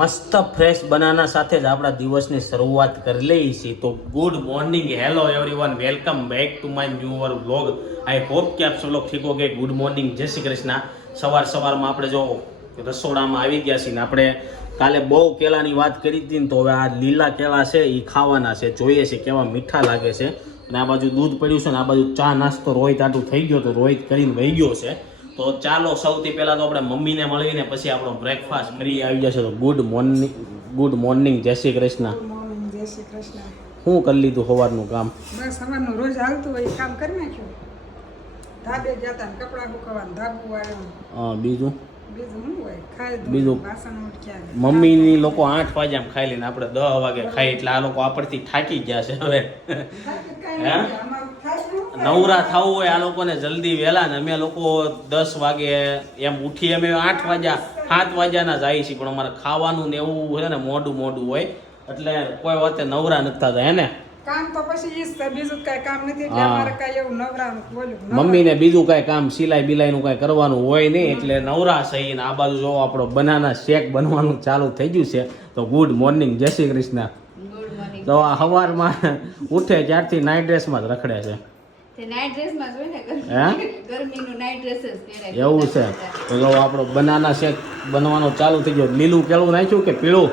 મસ્ત fresh banana સાથે જ આપણા દિવસની શરૂઆત કરી લઈએ છીએ. તો good morning hello everyone welcome back to my new our vlog I hope કે આપ સૌ લોકો ઠીક ઓકે ગુડ મોર્નિંગ જય શ્રી કૃષ્ણ. સવાર સવારમાં આપણે જો રસોડામાં આવી ગયા છીએ ને આપણે કાલે બહુ કેળાની વાત કરી હતી ને તો હવે આ લીલા કેળા છે એ ખાવાના છે. જોઈએ છે કેવા મીઠા લાગે છે. અને આ બાજુ દૂધ પડ્યું છે ને આ બાજુ ચા નાસ્તો રોહિત આટું થઈ ગયો તો રોહિત કરીને વહી ગયો છે. તો ચાલો સૌથી પહેલા તો આપણે મમ્મીને મળીને પછી આપણો બ્રેકફાસ્ટ કરી આવી જશે તો ગુડ મોર્નિંગ ગુડ મોર્નિંગ જય શ્રી કૃષ્ણ. જય શ્રી કૃષ્ણ. શું કરી લીધું સવારનું કામ? બસ સવારનું રોજ આવતું હોય એ કામ કરી નાખ્યું. ધાબે જતા ને કપડાં સુકવવાનું ધાબુ વાળવાનું અ, બીજું? બીજું મમ્મીની લોકો આઠ વાગ્યામાં ખાઈ લઈને આપણે દસ વાગે ખાઈ એટલે આ લોકો આપણથી થાકી ગયા છે હવે. હે? નવરા થવું હોય આ લોકોને જલ્દી વહેલા ને અમે લોકો દસ વાગે એમ ઉઠી અમે આઠ વાગ્યા સાત વાગ્યાના જાય છીએ પણ અમારે ખાવાનું ને એવું છે ને મોડું મોડું હોય. એટલે કોઈ વાતે નવરા નથી થતા હે ને? કામ તો પછી ઈ છે, બીજું કાંઈ કામ નથી. એટલે અમારે કાંઈ એવું નવરાનું બોલ્યું મમ્મીને બીજું કાંઈ કામ સિલાઈ બિલાઈનું કાંઈ કરવાનું હોય નહીં એટલે નવરા સહીને આ બાજુ જો આપણો બનાના શેક બનવાનું ચાલુ થઈ ગયું છે તો ગુડ મોર્નિંગ જય શ્રી કૃષ્ણ. તો આ સવારમાં ઉઠે ત્યારથી નાઇટ ડ્રેસમાં જ રખડે છે. એવું છે. તો આપણો બનાના શેક બનવાનો ચાલુ થઈ ગયો. લીલું કેળું નાખ્યું કે પીળું?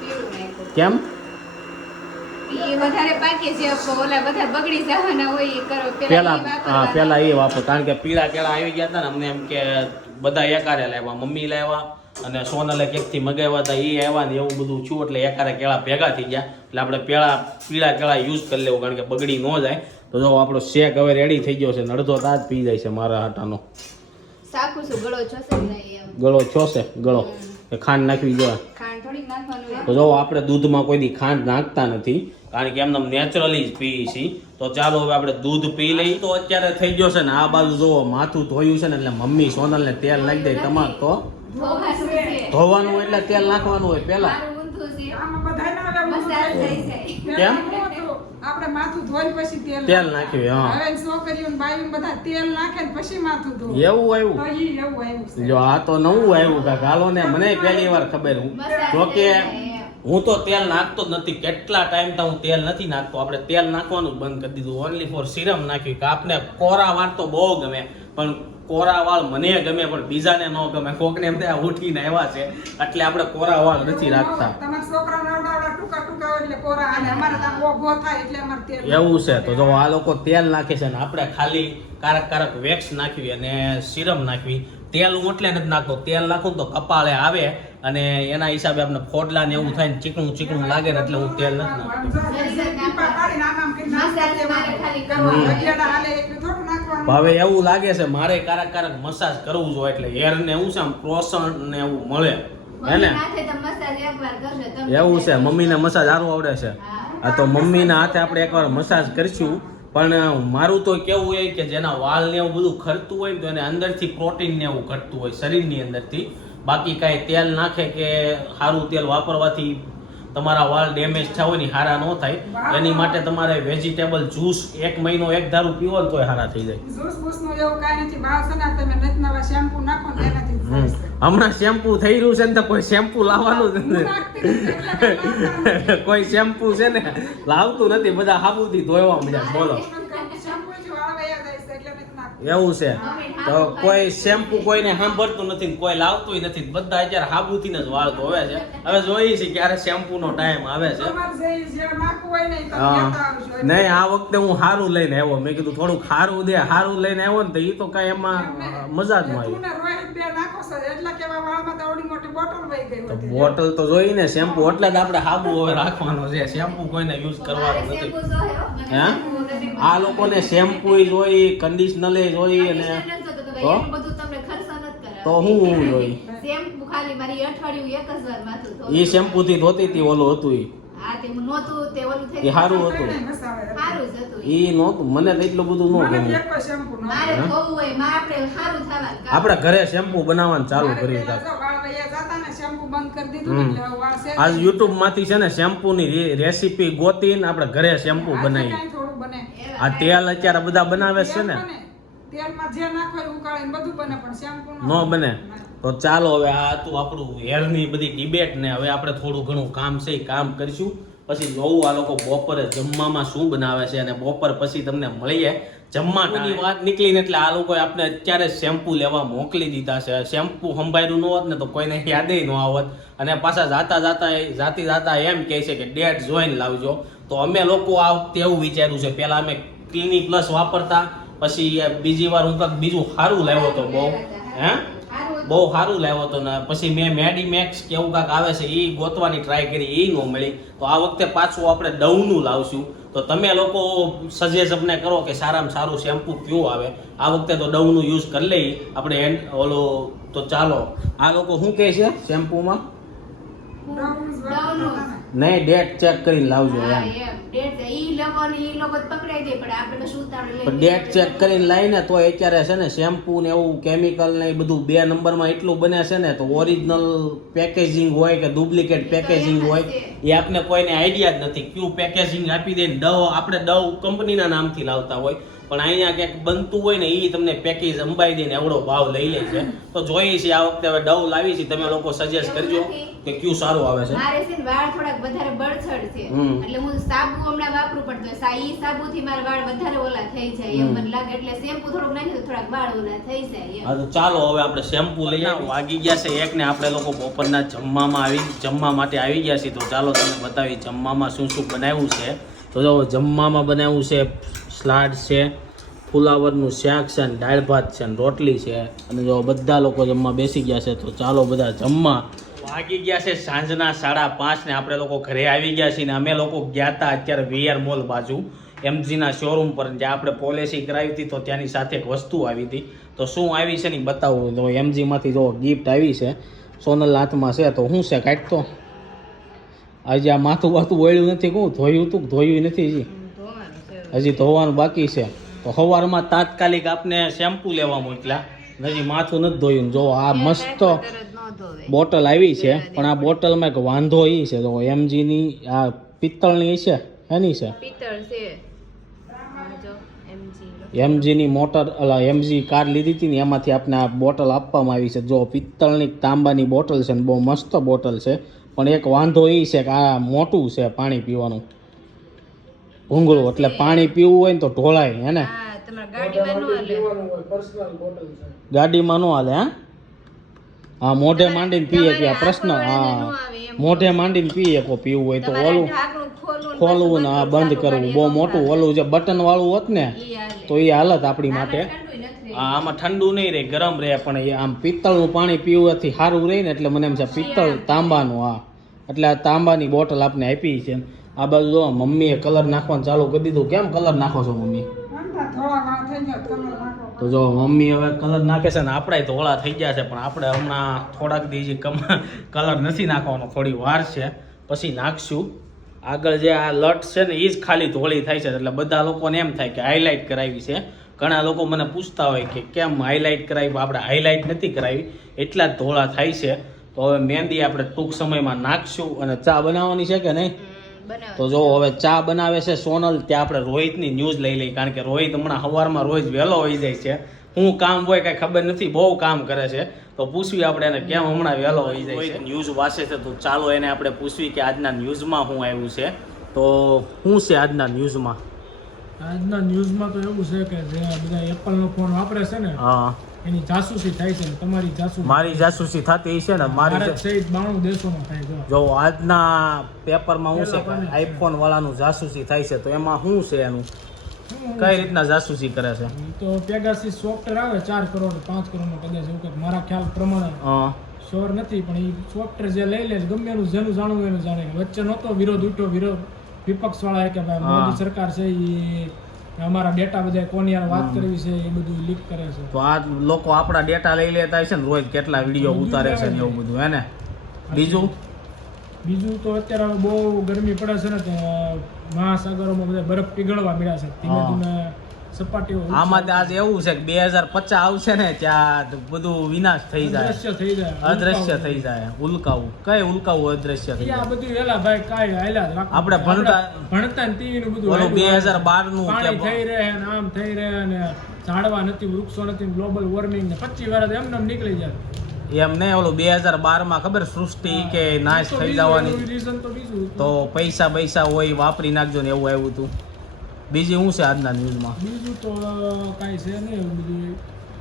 પીળું કેમ? વધારે પાકે છે ઓલા બધા બગડી જવાના હોય એ કરો. પેલા હા પેલા એ વાપરો કારણ કે પીળા કેળા આવી ગયા હતા ને અમને એમ કે બધા એકારે લાવ્યા મમ્મી લાવ્યા અને સોનલે ક્યાંકથી મગાવ્યા હતા એ આવ્યા ને એવું બધું છું એટલે એકારે કેળા ભેગા થઈ ગયા. એટલે આપણે પેળા પીળા કેળા યુઝ કરી લેવું કારણ કે બગડી ન જાય. તો જો આપણો શેક હવે રેડી થઈ ગયો છે ને અડધો તાજ પી જાય છે મારા હાટાનો. ગળો જ છોશે ગળો. ખાંડ નાખવી જોઈએ. તો જો આપણે દૂધમાં કોઈ દી ખાંડ નાખતા નથી કારણ કે એમને નેચરલી જ પીએ છીએ તો ચાલો હવે આપણે દૂધ પી લઈએ તો અત્યારે થઈ ગયો છે ને આ બાજુ જોવો માથું ધોયું છે ને એટલે મમ્મી સોનલને તેલ નાખી દે તમારે તો ધોવાનું એટલે તેલ નાખવાનું હોય પેલા મારું ઊંધું છે. આમાં બધાય ના આવે ઊંધું મસાજ થાય. થઈ જાય. પહેલા શું હતું? આપણે માથું ધોઈ પછી તેલ તેલ નાખ્યું હા હવે છોકરીઓ બાયું બધા તેલ નાખે ને પછી માથું ધોવે. એવું આવ્યું એવું આવ્યું જો આ તો નવું આવ્યું હાલો ને મને પહેલી વાર ખબર હું મસાજ જો કે થઈ જાય એમ. હું તો તેલ નાખતો જ નથી. કેટલા ટાઈમ તો હું તેલ નથી નાખતો? આપણે તેલ નાખવાનું બંધ કરી દીધું. ઓનલી ફોર સિરમ નાખ્યું. કે આપને કોરા વાળ તો બહુ ગમે પણ કોરા વાળ મને ગમે પણ બીજાને ન ગમે. કોકને એમ થાય ઉઠીને આવ્યા છે. એટલે આપણે કોરા વાળ નથી રાખતા. એવું છે. તો જો આ લોકો તેલ નાખે છે ને આપણે ખાલી કારક કારક વેક્સ નાખવી અને સિરમ નાખવી. તેલ હું એટલે નથી નાખતો. તેલ નાખું તો કપાળે આવે. અને એના હિસાબે આપણે ફોડલા ને એવું થાય ને ચીકણું ચીકણું લાગે ને એટલે હું તેલ નથી. હવે એવું લાગે છે મારે કારક કારક મસાજ કરવું જોઈએ એટલે હેર ને એવું છે આમ પ્રોસન ને એવું મળે. હે ને? એવું છે. મમ્મીને મસાજ સારું આવડે છે. આ તો મમ્મીના હાથે આપણે એકવાર મસાજ કરીશું. પણ મારું તો કેવું હોય કે જેના વાલ ને એવું બધું ખરતું હોય ને તો એને અંદરથી પ્રોટીન ને એવું ઘટતું હોય શરીરની અંદરથી. બાકી કાંઈ તેલ નાખે કે સારું તેલ વાપરવાથી તમારા વાળ ડેમેજ થયા હોય ને હારા ન થાય એની માટે તમારે વેજીટેબલ જ્યુસ એક મહિનો એક દારૂ પીવો ને તોય હારા થઈ જાય જ્યુસ બૂસનું એવું કાંઈ નથી. ભાવ છે ને તમે નથી નવા નાખો ને એનાથી જ હમ. થાય છે. હમણાં શેમ્પુ થઈ રહ્યું છે ને તો કોઈ શેમ્પુ લાવવાનું જ નથી કાંઈ લાવતા નથી. કોઈ શેમ્પુ છે ને લાવતું નથી બધા હાબુથી ધોવા મળ્યા બોલો shampoo જ વાળ વયા જાય છે એટલે નથી નાખતી. એવું છે. તો કોઈ શેમ્પુ કોઈને સાંભળતું નથી કોઈ લાવતું નથી બધા અત્યારે હાબુથી જ વાળ ધોવે છે. હવે જોઈએ છે ક્યારે શેમ્પુ નો ટાઈમ આવે છે. નહીં આ વખતે હું સારું લઈને આવ્યો. મેં કીધું થોડું ખારું દે સારું લઈને આવ્યો ને તો એ તો કઈ એમાં મજા જ ન આવી તું ને રોહિત બે નાખો છો. એટલા કેવા વાળમાં તો બોટલ તો હતી. જોઈ ને શેમ્પુ એટલે જ આપણે હાબુ હવે રાખવાનો છે. શેમ્પુ કોઈને યુઝ કરવાનો નથી. હો. હે આ લોકોને શેમ્પુ જોઈ કન્ડિશનર જોઈ અને તો? તો હું? જોઈ? શેમ્પુ ખાલી મારી અઠવાડિયું એક જ વાર એ શેમ્પુ થી ધોતી હતી ઓલું હતું ઈ. હા તે હું નહોતું તે ઓલું થઈ એ સારું હતું. ઈ નહોતું મને તો એટલું બધું ન ગમ્યું. આપણે ઘરે શેમ્પુ બનાવવાનું ચાલુ કર્યું આજ યુટ્યુબમાંથી છે ને શેમ્પુ ની રેસીપી ગોતીને આપણે ઘરે શેમ્પુ બનાવી. બને. આ તેલ અત્યારે બધા બનાવે છે ને? તેલમાં જે નાખો ઉકાળીને બધું બને પણ શેમ્પુ ન બને. તો ચાલો હવે આ હતું આપણું હેરની બધી ડિબેટ ને હવે આપણે થોડું ઘણું કામ છે એ કામ કરીશું. પછી જોવું આ લોકો બપોરે જમવામાં શું બનાવે છે અને બપોર પછી તમને મળીએ જમવાની વાત નીકળીને એટલે આ લોકોએ આપણે અત્યારે શેમ્પુ લેવા મોકલી દીધા છે. શેમ્પુ સંભાળ્યું ન હોત ને તો કોઈને યાદે ન આવત. અને પાછા જાતા જાતા જાતી જાતા એમ કહે છે કે ડેટ જોઈન લાવજો. તો અમે લોકો આ વખતે એવું વિચાર્યું છે. પહેલાં અમે ક્લિનિક પ્લસ વાપરતા પછી બીજી વાર હું કંઈક બીજું સારું લાવ્યો તો બહુ. હે? બહુ સારું લાવ્યો હતો ને પછી મેં મેડીમેક્સ કે એવું કાંક આવે છે એ ગોતવાની ટ્રાય કરી એ ન મળી. તો આ વખતે પાછું આપણે ડવનું લાવશું. તો તમે લોકો સજેસ્ટ અમને કરો કે સારામાં સારું શેમ્પુ કયું આવે. આ વખતે તો ડવનું યુઝ કરી લઈ. આપણે એન્ડ ઓલો, તો ચાલો. આ લોકો શું કહે છે શેમ્પુમાં. નહીં ડેટ ચેક કરીને લાવજો એમ. ડેટ આપણે ચેક કરીને લાવીને તો અત્યારે છે ને શેમ્પુ ને એવું કેમિકલ ને એ બધું બે નંબરમાં એટલું બને છે ને તો ઓરિજિનલ પેકેજિંગ હોય કે ડુપ્લિકેટ પેકેજિંગ હોય એ આપને કોઈને આઈડિયા જ નથી. કયું પેકેજિંગ આપી દે ડવ આપણે ડવ કંપનીના નામથી લાવતા હોય. પણ અહીંયા ક્યાંક બનતું હોય ને એ તમને પેકેજ અંબાઈ દઈને એવડો ભાવ લઈ લે છે. તો જોઈએ છીએ આ વખતે હવે ડવ લાવી છે તમે લોકો સજેસ્ટ કરજો કે ક્યુ સારું આવે છે. મારે છે વાળ થોડાક વધારે બળછડ છે. એટલે હું સાબુ હમણાં વાપરું પડતો સા ઈ સાબુથી મારા વાળ વધારે ઓલા થઈ જાય. એમ મને લાગે એટલે શેમ્પુ થોડુંક નાખી થોડાક વાળ ઓલા થઈ જાય હા તો ચાલો હવે આપણે શેમ્પુ લઈ આવો વાગી ગયા છે એક ને આપણે લોકો બપોરના જમવામાં આવી જમવા માટે આવી ગયા છીએ. તો ચાલો તમને બતાવી જમવામાં શું શું બનાવ્યું છે. તો જો જમવામાં બનાવ્યું છે સલાડ છે ફુલાવરનું શાક છે અને દાળ ભાત છે અને રોટલી છે. અને જો બધા લોકો જમવા બેસી ગયા છે, તો ચાલો બધા જમવા. વાગી ગયા છે સાંજના સાડા પાંચ ને આપણે લોકો ઘરે આવી ગયા છીએ ને અમે લોકો ગયા હતા અત્યારે વીઆર મોલ બાજુ, એમજીના શોરૂમ પર. જે આપણે પોલિસી કરાવી હતી, તો ત્યાંની સાથે એક વસ્તુ આવી હતી. તો શું આવી છે ને બતાવું. તો એમજીમાંથી જો ગિફ્ટ આવી છે, સોનલ હાથમાં છે, તો શું છે કાંઈક તો આજે આ માથું બાથું વળ્યું નથી કહું ધોયું હતું ધોયું નથી હજી હજી ધોવાનું બાકી છે. તો સવારમાં તાત્કાલિક આપને શેમ્પુ લેવા મોકલ્યા. હજી માથું નથી ધોયું. જો આ મસ્ત બોટલ આવી છે પણ આ બોટલમાં એક વાંધો એ છે. તો એમજીની આ પિત્તળની છે એની છે? એમજીની મોટર અલા એમજી કાર લીધી હતી ને એમાંથી આપને આ બોટલ આપવામાં આવી છે. જો પિત્તળની તાંબાની બોટલ છે ને બહુ મસ્ત બોટલ છે. પણ એક વાંધો એ છે કે આ મોટું છે પાણી પીવાનું. ભૂંગળું એટલે પાણી પીવું હોય ને તો ઢોળાય હે ને? ગાડીમાં ન હાલે. હા? હા મોઢે માંડીને પીએ કે પ્રશ્ન હા. મોઢે માંડીને પીએ કો પીવું હોય તો ઓલું ખોલવું ને આ બંધ કરવું. બહુ મોટું ઓલું જે બટન વાળું હોત ને તો એ હાલત આપણી માટે. હા આમાં ઠંડુ નહીં રહે ગરમ રહે પણ એ આમ પિત્તળનું પાણી પીવાથી સારું રહે ને એટલે મને એમ છે પિત્તળ તાંબાનું હા. એટલે આ તાંબાની બોટલ આપને આપી છે. આ બાજુ જો મમ્મીએ કલર નાખવાનું ચાલુ કરી દીધું. કેમ કલર નાખો છો મમ્મી? તો જો મમ્મી હવે કલર નાખે છે ને આપણે ધોળા થઈ ગયા છે પણ આપણે હમણાં થોડાક દીજી કમ કલર નથી નાખવાનો થોડી વાર છે. પછી નાખશું. આગળ જે આ લટ છે ને એ જ ખાલી ધોળી થાય છે એટલે બધા લોકોને એમ થાય કે હાઇલાઇટ કરાવી છે. ઘણા લોકો મને પૂછતા હોય કે કેમ હાઇલાઇટ કરાવી આપણે હાઇલાઇટ નથી કરાવી. એટલા જ ધોળા થાય છે. તો હવે મહેંદી આપણે ટૂંક સમયમાં નાખશું અને ચા બનાવવાની છે કે નહીં? તો જો હવે ચા બનાવે છે સોનલ ત્યાં આપણે રોહિતની ન્યૂઝ લઈ લઈ કારણ કે રોહિત હમણાં સવારમાં રોજ વહેલો હોઈ જાય છે. શું કામ હોય કાંઈ ખબર નથી બહુ કામ કરે છે. તો પૂછવી આપણે એને કેમ હમણાં વહેલો હોઈ જાય છે. ન્યૂઝ વાંચે છે તો ચાલો એને આપણે પૂછવી કે આજના ન્યૂઝમાં શું આવ્યું છે. તો શું છે આજના ન્યૂઝમાં? આજના ન્યૂઝમાં તો એવું છે કે જે બધા એપલનો ફોન વાપરે છે ને હા. એની જાસૂસી થાય છે ને તમારી જાસૂસી મારી જાસૂસી થતી છે ને મારી સહિત બાણું દેશોમાં થાય છે. જો આજના પેપરમાં શું છે આઈફોન વાળાનું જાસૂસી થાય છે તો એમાં શું છે એનું? કઈ રીતના જાસૂસી કરે છે? તો પેગાસી સોફ્ટવેર આવે ચાર કરોડ પાંચ કરોડનો કદાચ એવું કંઈક. મારા ખ્યાલ પ્રમાણે હા. શ્યોર નથી પણ એ સોફ્ટવેર જે લઈ લે ગમે એનું જેનું જાણવું એનું જાણે. વચ્ચે નહોતો વિરોધ ઉઠ્યો વિરોધ વિપક્ષ વાળા કે ભાઈ હા. મોદી સરકાર છે એ અમારા ડેટા બધા કોની યાર વાત કરવી છે એ બધું લીક કરે છે. તો આ લોકો આપણા ડેટા લઈ લેતા છે ને રોજ કેટલા વીડિયો ઉતારે છે ને એવું બધું હે ને? બીજું? બીજું તો અત્યારે બહુ ગરમી પડે છે ને તો મહાસાગરોમાં બધા બરફ પીગળવા મળ્યા છે. ધીમે ધીમે સપાટીઓ આમાં તો આજે એવું છે કે બે હજાર પચાસ આવશે ને ત્યાં બધું વિનાશ થઈ જાય. અદ્રશ્ય થઈ જાય. અદ્રશ્ય થઈ જાય. ઉલ્કાવું કઈ ઉલ્કાવું અદ્રશ્ય થઈ આ જાય? બધું વેલા ભાઈ કાંઈ હાલ્યા આપણે ભણતા- ભણતા ને ટીવી નું બધું ઓલું બે હજાર બારનું પાણી થઈ રહે ને આમ થઈ રહે ને ઝાડવા નથી વૃક્ષો નથી ગ્લોબલ વોર્મિંગ ને પચીસ વર્ષ એમને એમ નીકળી જાય. એમ નહીં ઓલું બે હજાર બારમાં ખબર સૃષ્ટિ કે નાશ થઈ જવાની. તો તો પૈસા પૈસા હોય વાપરી નાખજો ને એવું આવ્યું હતું. બીજી શું છે આજના ન્યૂઝમાં બીજું તો કાંઈ છે નહીં બધું.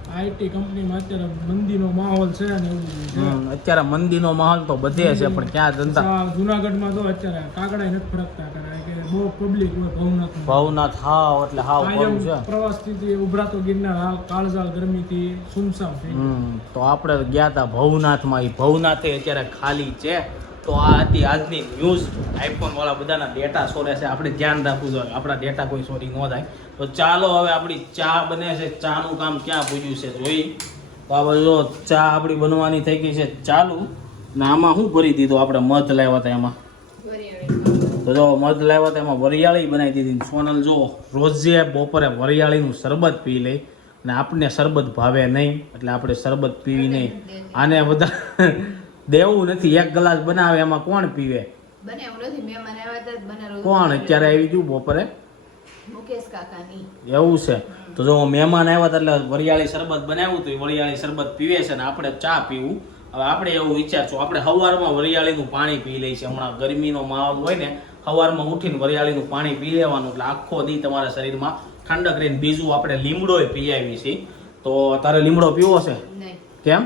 આઈટી કંપનીમાં અત્યારે મંદીનો માહોલ છે ને એવું બધું અત્યારે મંદીનો માહોલ તો બધે છે પણ ક્યાં ધંધા જુનાગઢમાં તો અત્યારે કાગડા નથી ફરકતા કરે કે બહુ પબ્લિક હોય ભવનાથ ભવનાથ હાવ એટલે હાવ છે. પ્રવાસથી ઉભરાતો ગિરનાર હાલ કાળઝાળ ગરમીથી સુમસામ થઈ તો આપણે ગયા હતા ભવનાથમાં. એ ભવનાથે અત્યારે ખાલી છે. તો આ હતી આજની ન્યૂઝ આઈફોન વાળા બધાના ડેટા સોરે છે આપણે ધ્યાન રાખવું જોઈએ. આપણા ડેટા કોઈ સોરી ન થાય. તો ચાલો હવે આપણી ચા બને છે. ચાનું કામ ક્યાં પૂજ્યું છે જોઈ? તો આ જો ચા આપણી બનવાની થઈ ગઈ છે ચાલુ. ને આમાં શું ભરી દીધું? આપણે મધ લાવ્યા હતા એમાં. તો જો મધ લાવ્યા હતા એમાં વરિયાળી બનાવી દીધી. સોનલ જો રોજે બપોરે વરિયાળીનું શરબત પી લે. અને આપણને શરબત ભાવે નહીં. એટલે આપણે શરબત પીવી નહીં. આને બધા દેવું નથી એક ગ્લાસ બનાવે એમાં કોણ પીવે. કોણ અત્યારે આવી ગયું બપોરે? એવું છે? તો જો મહેમાન આવ્યા હતા એટલે વરિયાળી શરબત બનાવ્યું હતું વરિયાળી શરબત પીવે છે ને આપણે ચા પીવું. હવે આપણે એવું વિચારશું આપણે સવારમાં વરિયાળીનું પાણી પી લઈએ છીએ હમણાં ગરમીનો માહોલ હોય ને સવારમાં ઉઠીને વરિયાળીનું પાણી પી લેવાનું એટલે આખો દી તમારા શરીરમાં ઠંડક રહીને બીજું આપણે લીમડો પી આવી છીએ. તો તારે લીમડો પીવો છે? કેમ?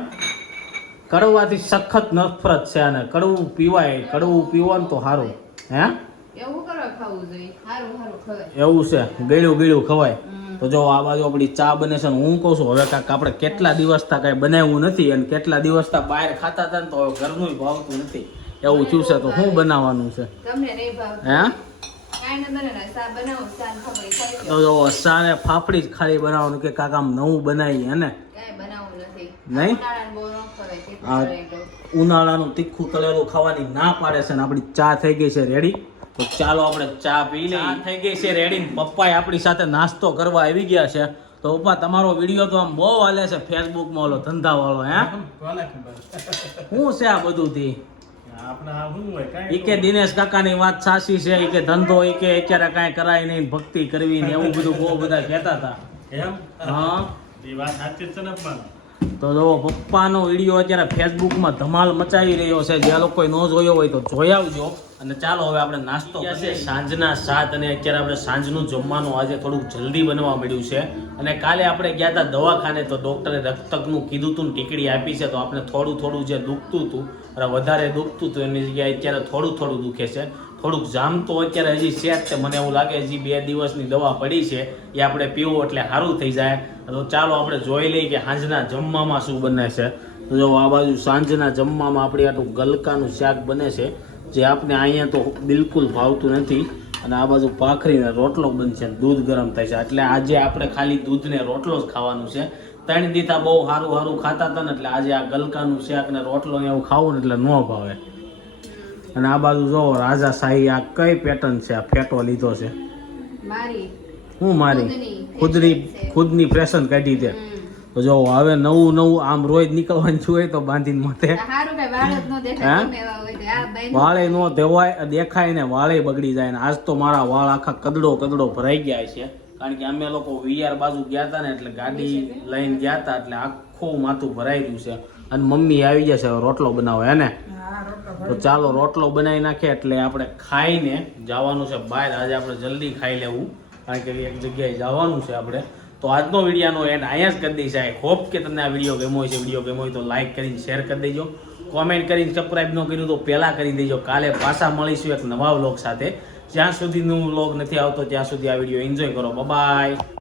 કડવાથી સખત નફરત છે અને કડવું પીવાય કડવું પીવો તો સારું હે? એવું સારું સારું છે. ગળ્યું ગળ્યું ખવાય. તો જો આ બાજુ આપણી ચા બને છે હું કહું છું હવે કાંક આપણે કેટલા દિવસ તા કાંઈ બનાવ્યું નથી અને કેટલા દિવસ તા બહાર ખાતા હતા ને તો હવે ઘરનું ભાવતું નથી. એવું થયું છે તો શું બનાવવાનું છે? હે? તો જો સાને ફાફડી જ ખાલી બનાવવાનું કે કાંક આમ નવું બનાવીએ ને? નહીં? ન આ ઉનાળાનું તીખું તળેલું ખાવાની ના પાડે છે ને આપણી ચા થઈ ગઈ છે રેડી તો ચાલો આપણે ચા પી લઈએ. થઈ ગઈ છે રેડી ને પપ્પાએ આપણી સાથે નાસ્તો કરવા આવી ગયા છે. તો પપ્પા તમારો વીડિયો તો આમ બહુ હાલે છે ફેસબુકમાં ઓલો ધંધા વાળો હે શું છે આ બધું થી ઈ કે દિનેશ કાકાની વાત સાચી છે ઈ કે ધંધો ઈ કે અત્યારે કાંઈ કરાય નહીં ભક્તિ કરવી ને એવું બધું બહુ બધા કહેતા હતા. હા. તો જો પપ્પાનો વીડિયો અત્યારે ફેસબુકમાં ધમાલ મચાવી રહ્યો છે. જે લોકોએ ન જોયો હોય તો જોઈ આવજો. અને ચાલો હવે આપણે નાસ્તો કરીએ. સાંજના સાત અને અત્યારે આપણે સાંજનું જમવાનું આજે થોડુંક જલ્દી બનવા મળ્યું છે. અને કાલે આપણે ગયા હતા દવાખાને તો ડૉક્ટરે રક્તકનું કીધું હતું ને ટીકડી આપી છે. તો આપણે થોડું થોડું જે દુખતું હતું વધારે દુખતું હતું એની જગ્યાએ અત્યારે થોડું થોડું દુખે છે. થોડુંક જામ તો અત્યારે હજી છે જ મને એવું લાગે હજી બે દિવસની દવા પડી છે. એ આપણે પીવું એટલે સારું થઈ જાય. તો ચાલો આપણે જોઈ લઈએ કે સાંજના જમવામાં શું બને છે. જો આ બાજુ સાંજના જમવામાં આપણે આટલું ગલકાનું શાક બને છે, જે આપણે અહીંયા તો બિલકુલ ભાવતું નથી. અને આ બાજુ ભાખરીને રોટલો બનશે દૂધ ગરમ થાય છે. એટલે આજે આપણે ખાલી દૂધને રોટલો જ ખાવાનું છે. ત્રણ દીથા બહુ સારું સારું ખાતા હતા ને એટલે આજે આ ગલકાનું શાક ને રોટલો ને એવું ખાવું ને એટલે ન ભાવે. અને આ બાજુ જો રાજા શાહી આ કઈ પેટર્ન છે? આ ફેટો લીધો છે. હું મારી? ખુદની ખુદની ફેશન કાઢી દે તો જો હવે નવું નવું આમ રોજ નીકળવાનું છું હોય તો બાંધીને મતે. વાળ ન દેવાય દેખાય ને વાળે બગડી જાય ને. આજ તો મારા વાળ આખા કદડો કદડો ભરાઈ ગયા છે. કારણ કે અમે લોકો વીઆર બાજુ ગયા હતા ને એટલે ગાડી લઈને ગયા હતા એટલે આખું માથું ભરાઈ ગયું છે. અને મમ્મી આવી જશે રોટલો બનાવો ને? તો ચાલો રોટલો બનાવી નાખીએ એટલે આપણે ખાઈને જવાનું છે બહાર. આજે આપણે જલ્દી ખાઈ લેવું, કારણ કે એક જગ્યાએ જવાનું છે આપણે. તો આજનો વિડીયાનો એન્ડ અહીંયા જ કરી દઈશ. આઈ હોપ કે તમને આ વીડિયો ગમ્યો છે. વીડિયો ગમ્યો હોય તો લાઇક કરીને શેર કરી દેજો. કોમેન્ટ કરીને સબસ્ક્રાઈબ ન કર્યું તો પહેલાં કરી દેજો. કાલે પાછા મળીશું એક નવા વ્લોગ સાથે. જ્યાં સુધીનું વ્લોગ નથી આવતો, ત્યાં સુધી આ વીડિયો એન્જોય કરો. બાય